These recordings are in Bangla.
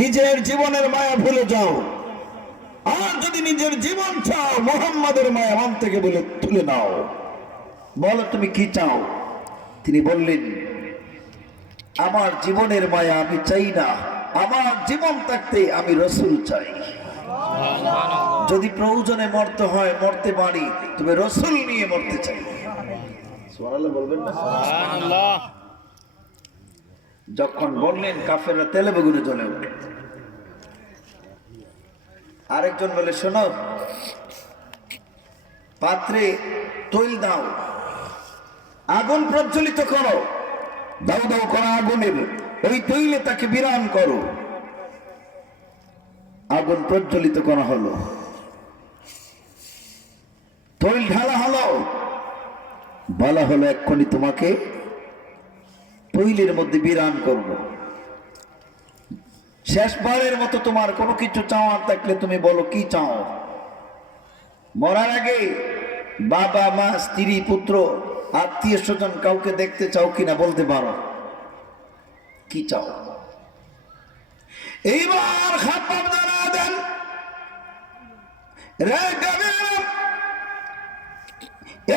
নিজের জীবনের মায়া ভুলে যাও, আর যদি নিজের জীবন চাও মুহাম্মাদের মায়া মন থেকে বলে তুলে নাও। বলো তুমি কি চাও? তিনি বললেন, আমার জীবনের মায়া আমি চাই না, আমার জীবন থাকতে আমি রাসূল চাই। যদি প্রয়োজনে মরতে হয় মরতে পারি, তবে রাসূল নিয়ে মরতে চাই। সুবহানাল্লাহ বলবেন না? সুবহানাল্লাহ। যখন বললেন কাফেররা তেলে বেগুনে জ্বলে উঠে। আরেকজন বলে, শোনো, পাত্রে তৈল দাও, আগুন প্রজ্বলিত করো, দাও দাও করা আগুনের ওই তৈলে তাকে বিরাম করো। আগুন প্রজ্বলিত করা হলো, তৈল ঢালা হলো, বলা হলো এক্ষুনি তোমাকে তৈলের মধ্যে বিরাম করব। শেষবারের মতো তোমার কোনো কিছু চাওয়ার থাকলে তুমি বলো, কি চাও? মরার আগে বাবা মা স্ত্রী পুত্র আত্মীয় স্বজন কাউকে দেখতে চাও কিনা বলতে পারো, কি চাও? এইবার খাব্বাব জানা দেন, রে কাফেররা,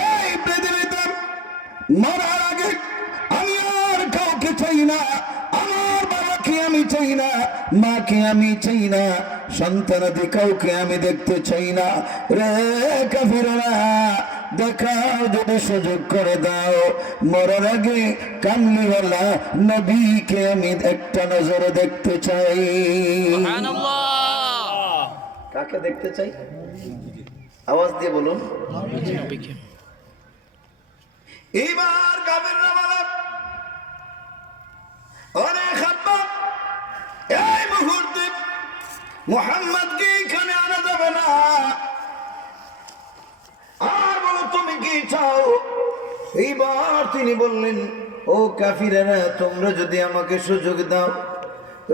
এই পৃথিবীতে মরার আগে আমি আর কাউকে চাই না, আমার বাবাকে আমি চাই না, মাকে আমি চাই না, সন্তানাদি কাউকে আমি দেখতে চাই না। রে কাফিররা, দেখাও যদি সুযোগ করে দাও, মরার আগে কামলিওয়ালা নবীকে আমি একটা নজরে দেখতে চাই। কাকে দেখতে চাই? আওয়াজ দিয়ে বলুন। এইবার কাফেররা বলে, ওরে খাব্বাব, এই মুহূর্তে মুহাম্মদকে এখানে আনা যাবে না, আর বলো তুমি কি চাও? এইবার তিনি বললেন, ও কাফিরেরা, তোমরা যদি আমাকে সুযোগ দাও,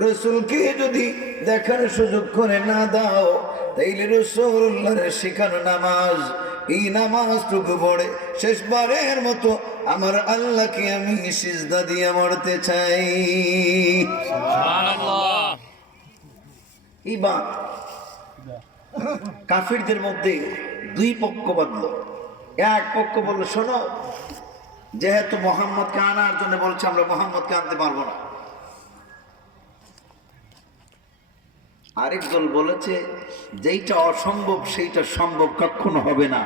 রাসূলকে যদি দেখার সুযোগ করে না দাও, তাইলে রাসূলুল্লাহর শেখানো নামাজ, এই নামাজটুকু পড়ে শেষবারের মতো আমার আল্লাহকে আমি সিজদা দিয়ে মরতে চাই। সুবহানাল্লাহ। এইবার কাফিরদের মধ্যে দুই পক্ষ বাঁধলো। এক পক্ষ বলল, শোনো, যেহেতু মুহাম্মদকে আনার জন্য বলছে, আমরা মুহাম্মদকে আনতে পারবো না। আরেক দল বলেছে, যেইটা অসম্ভব সেইটা সম্ভব কখনো হবে না,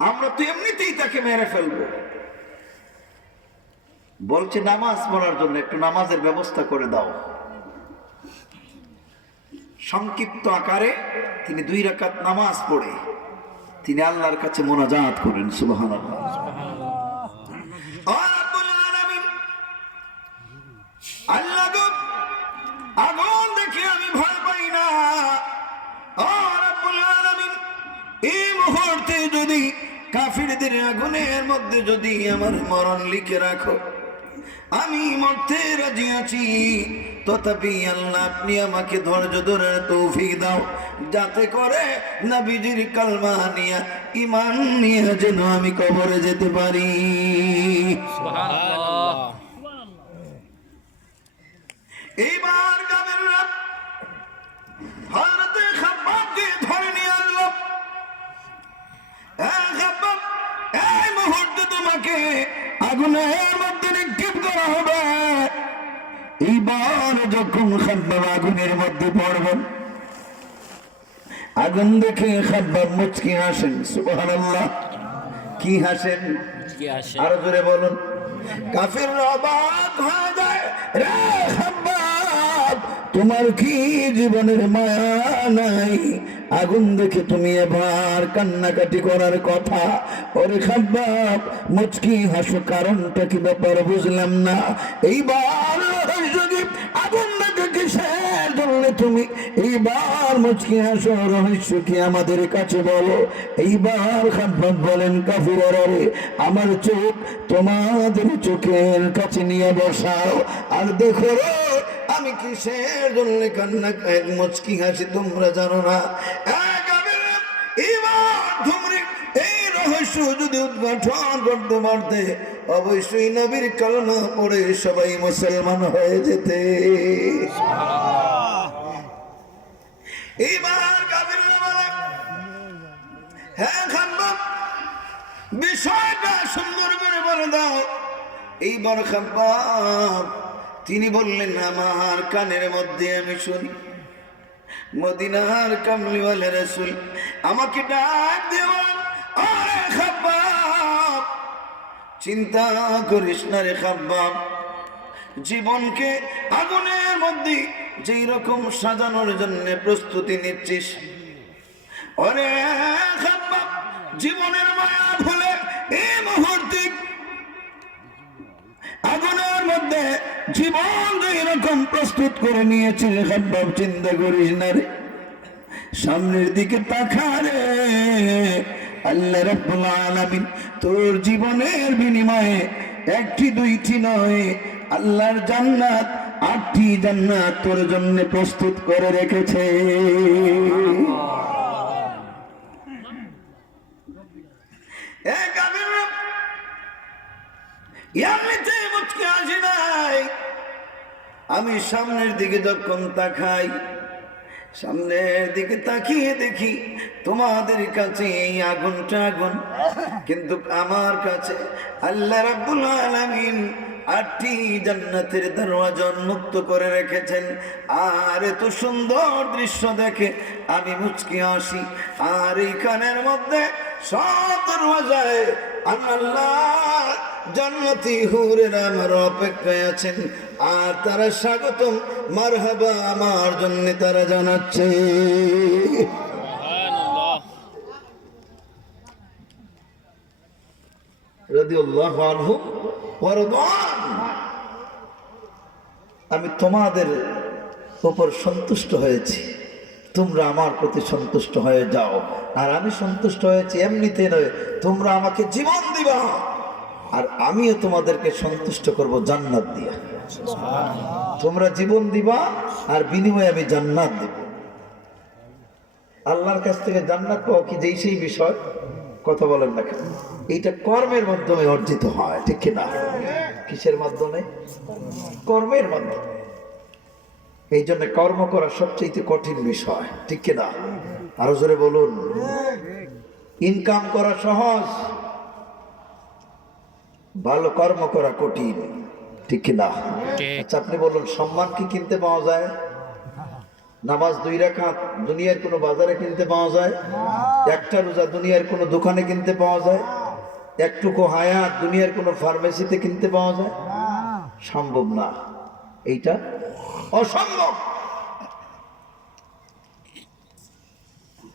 আমরা তো এমনিতেই তাকে মেরে ফেলবো। বলছে নামাজ পড়ার জন্য একটু নামাজের ব্যবস্থা করে দাও। সংক্ষিপ্ত আকারে তিনি 2 রাকাত নামাজ পড়ে তিনি আল্লাহর কাছে মোনাজাত করেন। সুবহানাল্লাহ। আল্লাহ গো, আগুন দেখে আমি ভয় পাই না। ও রাব্বুল আলামিন, এই মুহূর্তে যদি কাফিরদের আগুনের মধ্যে যদি আমার মরণ লিখে রাখো, আমি মরতে রাজি আছি, তথাপি আল্লাহ আপনি আমাকে ধৈর্য ধরার তৌফিক দাও, যাতে করে নবীজির কালমা নিয়ে ঈমান নিয়ে যেন আমি কবরে যেতে পারি। সুবহানাল্লাহ। এইবার কাফেররা হযরত খাব্বাবকে ধরে নিয়ে আসলো। খাব্বাব, এই মুহূর্তে তোমাকে আগুনের মধ্যে নিক্ষেপ করা হবে। এইবার যখন খাব্বাব আগুনের মধ্যে পড়বেন, আগুন দেখে খাব্বাব মুচকি হাসেন। সুবহানাল্লাহ। কি হাসেন? আরো জোরে বলুন। কাফিররা অবাক হয়ে যায়, রে খাব্বাব, তোমার কি জীবনের মায়া নাই? আগুন দেখে তুমি এবার কান্নাকাটি করার কথা। ওরে খাব্বাব, মুচকি হাসো, কারণটা কি ব্যাপার বুঝলাম না। এইবার যদি আগুন দেখে কিসের জন্য তুমি এইবার মুচকি হাসো, রহস্য কি আমাদের কাছে বলো। এইবার খাব্বাব বলেন, কাফিররা রে, আমার চোখ তোমাদের চোখের কাছে নিয়ে বসাও, আর দেখো আমি কিসের জন্য কান্না মুচকি হাসি তোমরা জানো না। এই রহস্য যদি উদ্ঘাটন করতে পারতে অবশ্যই নবীর কালেমা পড়ে সবাই মুসলমান হয়ে যেতে। এইবার কাফিররা বলে, হ্যাঁ খাব্বাব, বিষয়টা সুন্দর করে বলে দাও। এইবার খাব্বাব তিনি বললেন, আমার কানের মধ্যে আমি শুনি মদিনার কামলিওয়ালা রাসূল আমাকে ডাক দিয়ে বলেন, আরে খাব্বাব, চিন্তা করিস না রে খাব্বাব, জীবনকে আগুনের মধ্যে যেই রকম সাজানোর জন্য প্রস্তুতি নিচ্ছিস, ওরে খাব্বাব, জীবনের মায়া ভুলে এই মুহূর্তে আগুনের মধ্যে জীবন এরকম প্রস্তুত করে নিয়েছে খাব্বাব, চিন্তা করিস না রে, সামনের দিকে তাকা রে, আল্লাহ রাব্বুল আলামিন তোর জীবনের বিনিময়ে একটি দুইটি নয়, আল্লাহর জান্নাত 8টি জান্নাত তোর জন্য প্রস্তুত করে রেখেছে। আমি সামনের দিকে যখন তাকাই, সামনের দিকে তাকিয়ে দেখি তোমাদের কাছে এই আগুনটা আগুন, কিন্তু আমার কাছে আল্লাহ রাব্বুল আলামিন 8টি জান্নাতের দরওয়াজা উন্মুক্ত করে রেখেছেন। আর এত সুন্দর দৃশ্য দেখে আমি মুচকি আসি, আর এই কানের মধ্যে সব দরওয়াজায় আল্লাহ জান্নাতি হুরেরা আমার অপেক্ষায় আছেন, আর তারা স্বাগতম মারহাবা আমার জন্য তারা জানাচ্ছে। রাদিয়াল্লাহু আনহু ওয়া রাদওয়ান। আমি তোমাদের উপর সন্তুষ্ট হয়েছি, তোমরা আমার প্রতি সন্তুষ্ট হয়ে যাও। আর আমি সন্তুষ্ট হয়েছি এমনিতে নয়, তোমরা আমাকে জীবন দিবা আর আমিও তোমাদেরকে সন্তুষ্ট করব জান্নাত দিয়া। তোমরা জীবন দিবা আর বিনিময়ে আমি জান্নাত দেব। আল্লাহর কাছ থেকে জান্নাত পাওয়া কি যেই সেই বিষয়, কথা বলেন না কেন? এইটা কর্মের মাধ্যমে অর্জিত হয়, ঠিক কিনা? কিসের মাধ্যমে? কর্মের মাধ্যমে। এই জন্য কর্ম করা সবচেয়ে কঠিন বিষয়, ঠিক কিনা? আরো জোরে বলুন। ইনকাম করা সহজ, ভালো কর্ম করা কঠিন, ঠিক কিনা? আচ্ছা আপনি বলুন, সম্মান কি কিনতে পাওয়া যায়? নামাজ 2 রাকাত দুনিয়ার কোনো বাজারে কিনতে পাওয়া যায়? একটা রোজা দুনিয়ার কোনো দোকানে কিনতে পাওয়া যায়? একটুকু হায়াত দুনিয়ার কোনো ফার্মেসিতে কিনতে পাওয়া যায়? সম্ভব না, এইটা অসম্ভব।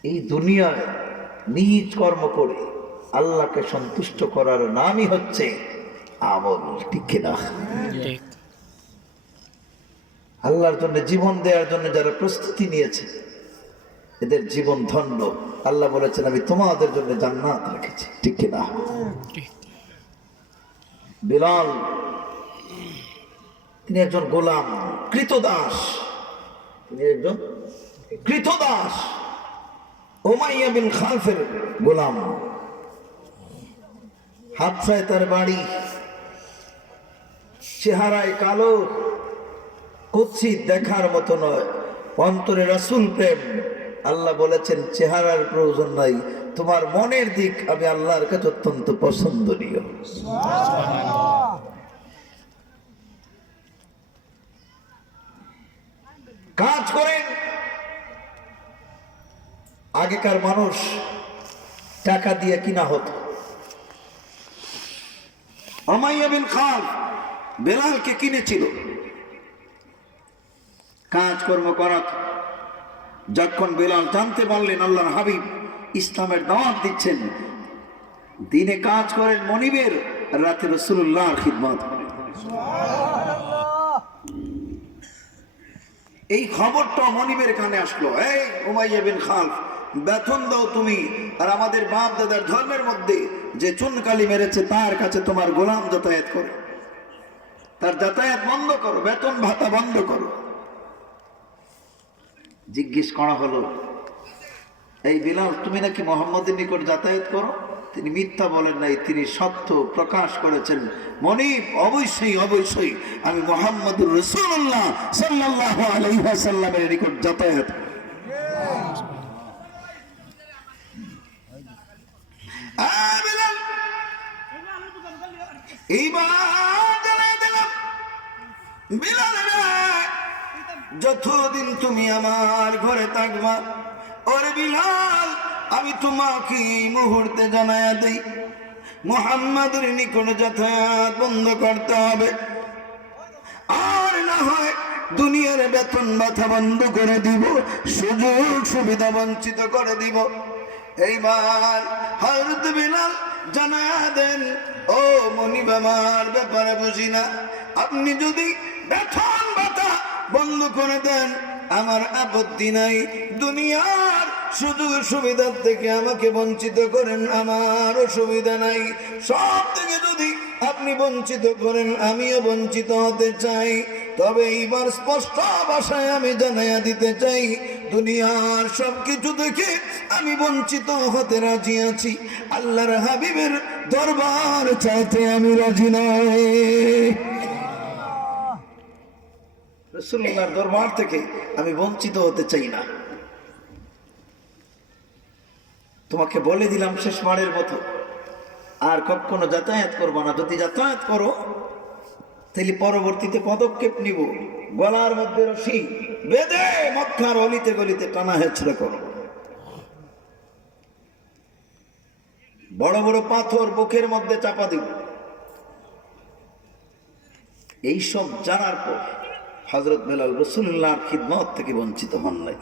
এই দুনিয়ায় নিজ কর্ম করে আল্লাহকে সন্তুষ্ট করার নামই হচ্ছে আমল, ঠিক কিনা? আল্লাহর জন্য জীবন দেওয়ার জন্য যারা প্রস্তুতি নিয়েছে এদের জীবন ধন্য। আল্লাহ বলেছেন আমি তোমাদের জন্য জান্নাত রেখেছি, ঠিক কিনা? বিলাল তিনি একজন গোলাম, কৃতদাস, তিনি একজন কৃতদাস, উমাইয়া বিন খালফের গোলাম। হাতছায় তার বাড়ি, চেহারায় কালো, কুৎসিত, দেখার মতো নয়, অন্তরে রাসূল প্রেম। আল্লাহ বলেছেন চেহারার প্রয়োজন নাই, তোমার মনের দিক আমি আল্লাহর কাছে অত্যন্ত পছন্দনীয়। কাজ করেন। আগেকার মানুষ টাকা দিয়ে কিনা হতো। উমাইয়া বিন খালফ বেলালকে কিনেছিল কাজকর্ম করাত। যখন বেলাল জানতে পারলেন আল্লাহর হাবিব ইসলামের দাওয়াত দিচ্ছেন, দিনে কাজ করেন মনিবের, রাতে রাসূলুল্লাহর খিদমত করেন। এই খবরটা মনিবের কানে আসলো, এই উমাইয়া বিন খালফ, বেতন দাও তুমি, আর আমাদের বাপ দাদার ধর্মের মধ্যে যে চুনকালি মেরেছে তার কাছে তোমার গোলাম যাতায়াত করে, তার যাতায়াত বন্ধ করো, বেতন ভাতা বন্ধ করো। জিজ্ঞেস করা হলো, এই বিলাল তুমি নাকি মুহাম্মদের নিকট যাতায়াত করো? তিনি মিথ্যা বলেন নাই, তিনি সত্য প্রকাশ করেছেন। মনিব, অবশ্যই অবশ্যই আমি মুহাম্মদুর রাসূলুল্লাহ সাল্লাল্লাহু আলাইহি ওয়াসাল্লামের নিকট যাতায়াত। যতদিন তুমি আমার ঘরে থাকবা, ওরে বিলাল, আমি তোমাকে এই মুহূর্তে জানায়া দেই, মুহাম্মাদের নিকট যাতায়াত বন্ধ করতে হবে। আর না হয় দুনিয়ার বেতন ভাতা বন্ধ করে দিব, সুযোগ সুবিধা বঞ্চিত করে দিব। এইবার হযরত বিলাল জানায়া দেন, ও মনিব, আমার ব্যাপারে বুঝি না, আপনি যদি বেতন ভাতা বন্ধ করে দেন আমার আপত্তি নাই, দুনিয়ার সুযোগ সুবিধার থেকে আমাকে বঞ্চিত করেন আমার অসুবিধা নাই, সব থেকে যদি আপনি বঞ্চিত করেন আমিও বঞ্চিত হতে চাই। তবে এইবার স্পষ্ট ভাষায় আমি জানাইয়া দিতে চাই, দুনিয়ার সবকিছু থেকে আমি বঞ্চিত হতে রাজি আছি, আল্লাহর হাবিবের দরবার চাইতে আমি রাজি নই। রাসূলুল্লাহর দরবার থেকে আমি বঞ্চিত হতে চাই না। তোমাকে বলে দিলাম শেষবারের মতো, আর কখনো যাতায়াত করবো না। যদি যাতায়াত করো তাহলে পরবর্তীতে পদক্ষেপ নিব, গলার মধ্যে রশি বেঁধে মক্কার অলিতে গলিতে টানা হেঁচড়ে করো, বড় বড় পাথর বুকের মধ্যে চাপা দিব। এইসব জানার পর হযরত বেলাল রাসূলুল্লাহর খিদমত থেকে বঞ্চিত হন নাই।